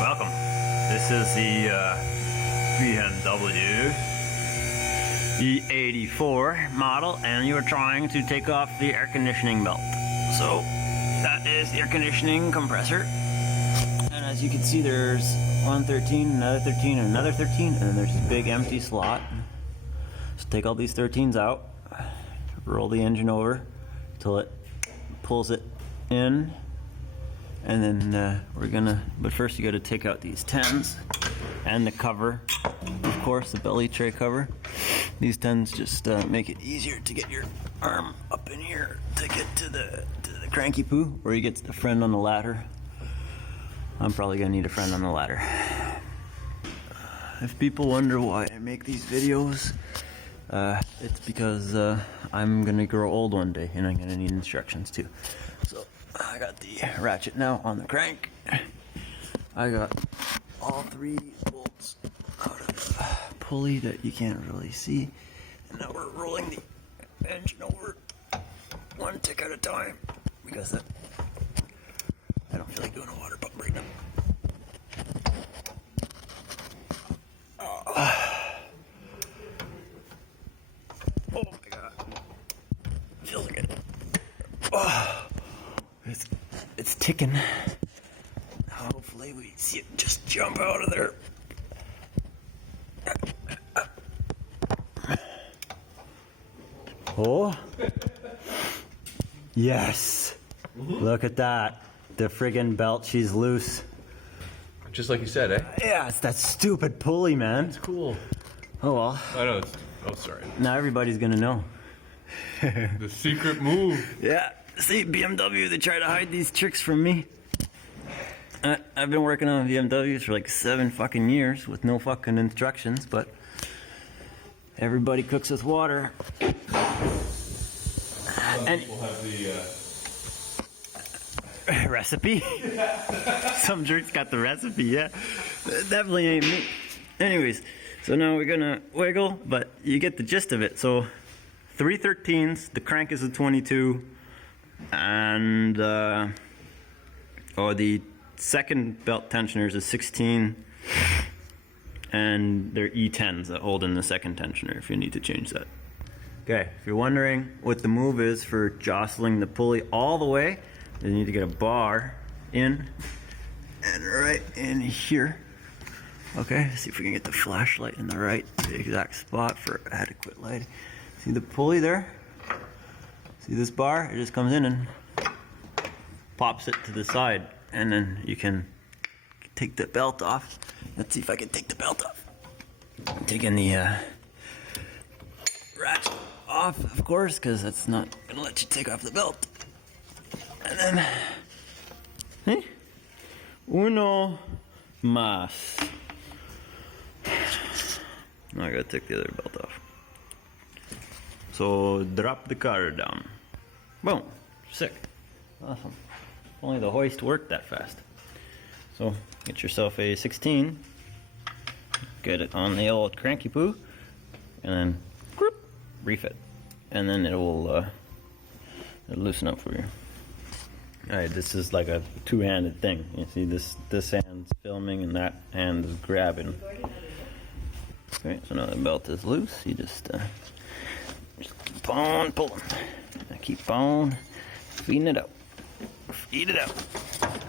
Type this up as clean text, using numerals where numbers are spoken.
Welcome. This is the BMW E84 model, and you're trying to take off the air conditioning belt. So that is the air conditioning compressor, and as you can see, there's one 13, another 13, and another 13, and then there's this big empty slot. So take all these 13s out, roll the engine over till it pulls it in, and then but first you got to take out these 10s and the cover, of course, the belly tray cover. These 10s just make it easier to get your arm up in here to get to the cranky poo, or you get the friend on the ladder. I'm probably gonna need a friend on the ladder. If people wonder why I make these videos, it's because I'm gonna grow old one day and I'm gonna need instructions too. So I got the ratchet now on the crank. I got all 3 bolts out of the pulley that you can't really see, and now we're rolling the engine over one tick at a time because I don't feel like doing a water pump right now. Oh my god, feels good. Oh, it's ticking. Hopefully we see it just jump out of there. Oh, yes. Look at that. The friggin' belt, she's loose. Just like you said, eh? Yeah, it's that stupid pulley, man. It's cool. Oh well. I know. Oh, sorry. Now everybody's gonna know. The secret move. Yeah. See, BMW, they try to hide these tricks from me. I've been working on BMWs for like 7 fucking years with no fucking instructions, but everybody cooks with water. And people have the recipe? Some jerk's got the recipe, yeah. Definitely ain't me. Anyways, so now we're gonna wiggle, but you get the gist of it. So 3 13s, the crank is a 22, and the second belt tensioner is a 16, and they're E10s that hold in the second tensioner if you need to change that. Okay, if you're wondering what the move is for jostling the pulley all the way, you need to get a bar in and right in here. Okay, see if we can get the flashlight in the right, the exact spot for adequate light. See the pulley there? See this bar? It just comes in and pops it to the side, and then you can take the belt off. Let's see if I can take the belt off. I'm taking the ratchet off, of course, because that's not gonna let you take off the belt. And then, hey, uno más. Now I gotta take the other belt off. So drop the car down. Boom, sick, awesome. Only the hoist worked that fast. So get yourself a 16, get it on the old cranky poo, and then whoop, refit, and then it will it'll loosen up for you. Alright, this is like a two-handed thing. You see this hand's filming and that hand is grabbing. Okay, so now the belt is loose. You just keep on pulling. Keep on feeding it out. Feed it out.